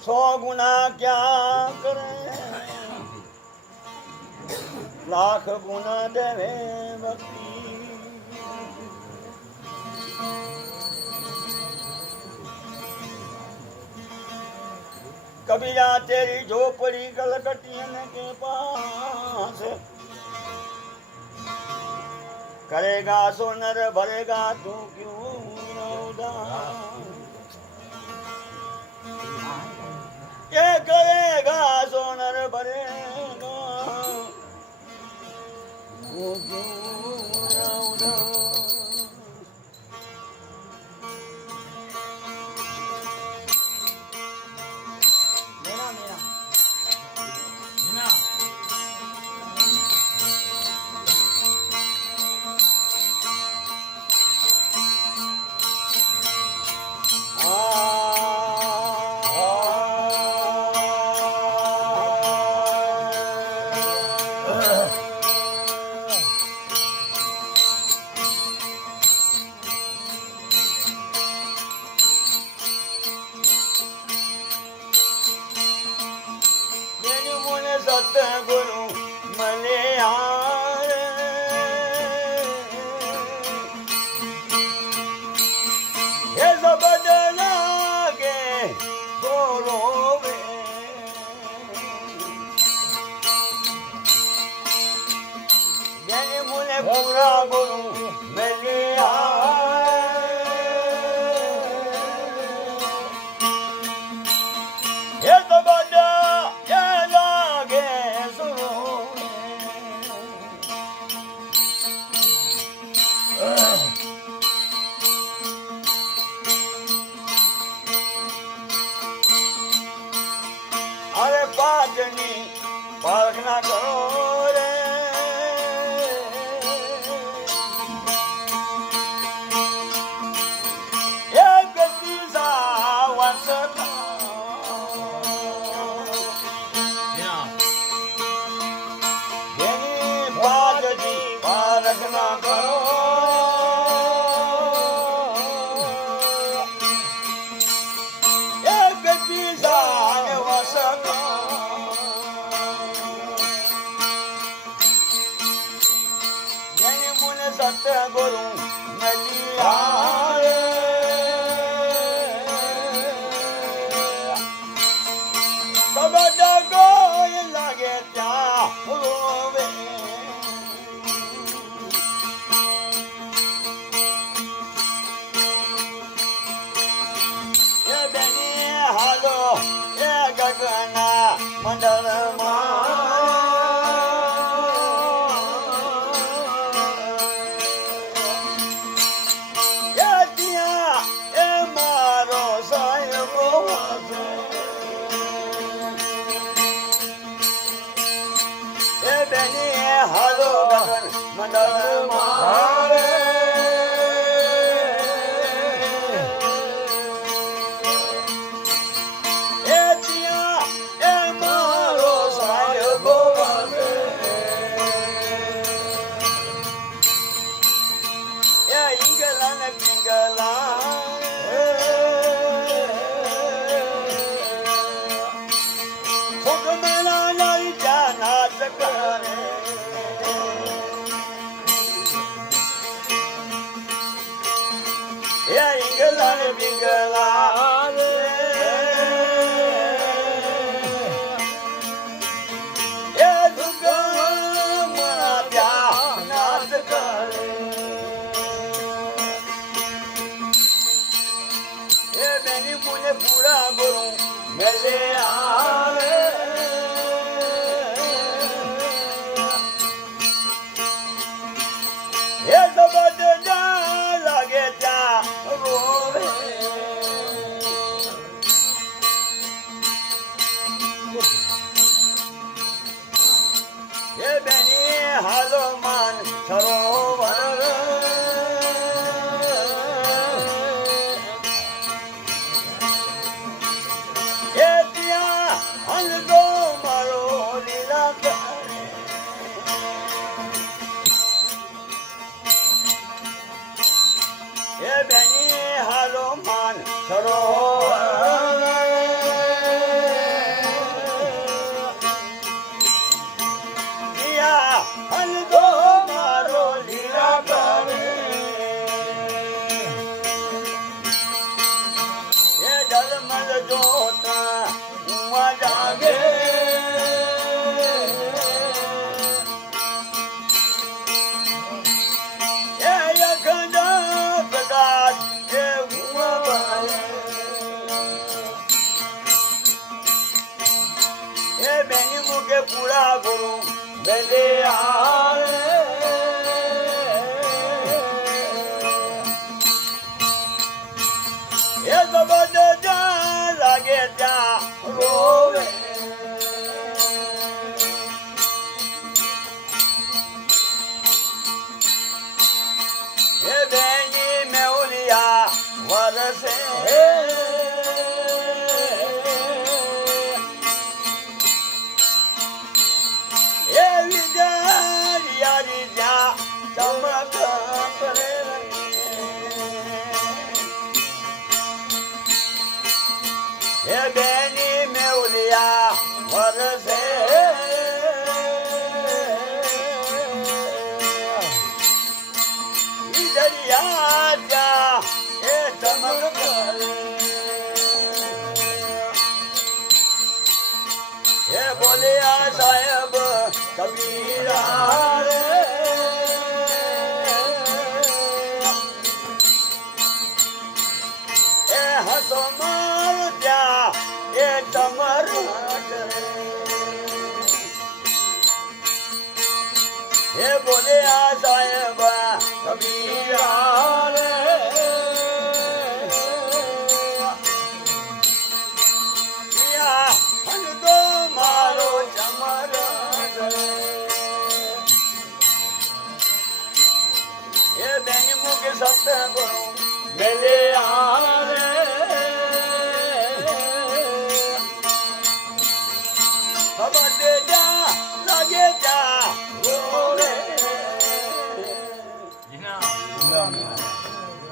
सौ गुना क्या करे, लाख गुना देवे भक्ति। कबीरा तेरी झोपड़ी कलकतियन के पास, करेगा सोनर भरेगा तू क्यों न उदास। ये करेगा सोनर भरेगा तू क्यों न उदास। सतगुरु मलिहार, ये सब लागे तो रोवे। जैन मुने पूरा गुरु मलिहार, ये सब अरे पाजनी प्रार्थना करो रे, एक दिशा वसता पाजनी प्रार्थना करो, एक दिशा वसता सतगुरु मलिहार, सब जगो लगे त्या रोवे। ये बेनी हालो ये गगना मंडल हालो गगन मंडल मारे, ए तिया ए मारो साहिबो वासे, ए इंगलन पिंगला हुक्मला लाई जाना करे, ये इंगलन पिंगला ये दुर्गा मना प्या नाच करे, ये बेनी मुझे पूरा गुरु मिले आवे। ये सब जा लगे जा रोवे, ये बेनी हालो मान सरोवर, ये दिया हल दो मारो लीला करे, ये बेनी हालो मान सरोवर। જોતા ઉમા જાગે એ અખંડ પ્રકાશ એ ઉમા બારે એ બેની મુકે પૂરા ગુરુ બેલે આરે એ જબદ જા લાગે ત્યાં રોવે એ બેની મેઉલિયા વરસે એ વિજયારી જ્યાં ચમક કરે એ બેની મેઉલિયા વરસે વિજયા જ્યાં એ ચમક કરે એ બોલ્યા સાહેબ કબીરા રે એ હસો માર ત્યાં એ તમારા એ બોલ્યા સાહેબ કબીરા રે હલદો મારો ચમર એ બેની મુકે સત્ય ગુરુ મેલે આ